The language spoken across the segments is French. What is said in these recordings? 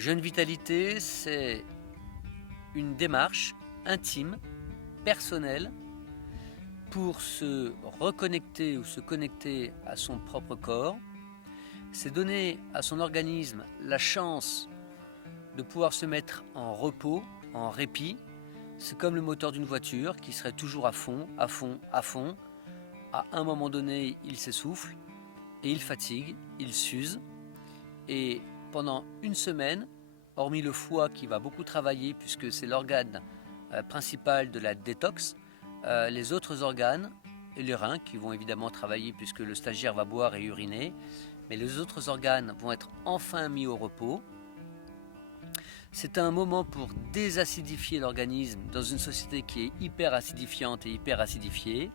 Jeune Vitalité, c'est une démarche intime, personnelle, pour se reconnecter ou se connecter à son propre corps. C'est donner à son organisme la chance de pouvoir se mettre en repos, en répit. C'est comme le moteur d'une voiture qui serait toujours à fond, à fond, à fond. À un moment donné, il s'essouffle et il fatigue, il s'use. Et pendant une semaine, hormis le foie qui va beaucoup travailler puisque c'est l'organe principal de la détox, les autres organes et les reins qui vont évidemment travailler puisque le stagiaire va boire et uriner, mais les autres organes vont être enfin mis au repos. C'est un moment pour désacidifier l'organisme dans une société qui est hyper acidifiante et hyper acidifiée.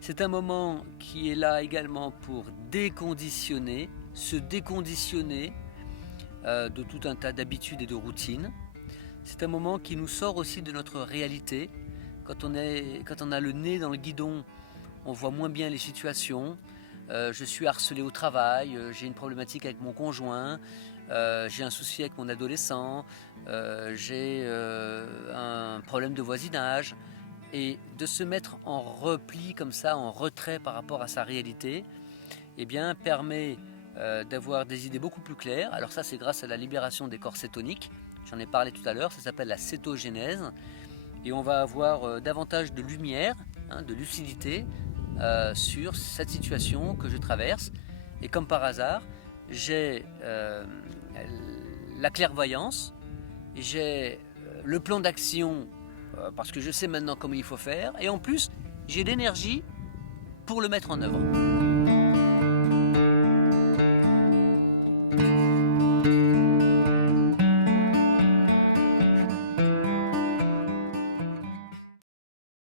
C'est un moment qui est là également pour déconditionner, se déconditionner de tout un tas d'habitudes et de routines. C'est un moment qui nous sort aussi de notre réalité. Quand on a le nez dans le guidon, on voit moins bien les situations. Je suis harcelé au travail, j'ai une problématique avec mon conjoint, j'ai un souci avec mon adolescent, j'ai un problème de voisinage. Et de se mettre en repli comme ça, en retrait par rapport à sa réalité, eh bien, permet d'avoir des idées beaucoup plus claires. Alors ça, c'est grâce à la libération des corps cétoniques. J'en ai parlé tout à l'heure, ça s'appelle la cétogénèse. Et on va avoir davantage de lumière, de lucidité sur cette situation que je traverse. Et comme par hasard, j'ai la clairvoyance, j'ai le plan d'action parce que je sais maintenant comment il faut faire, et en plus, j'ai l'énergie pour le mettre en œuvre.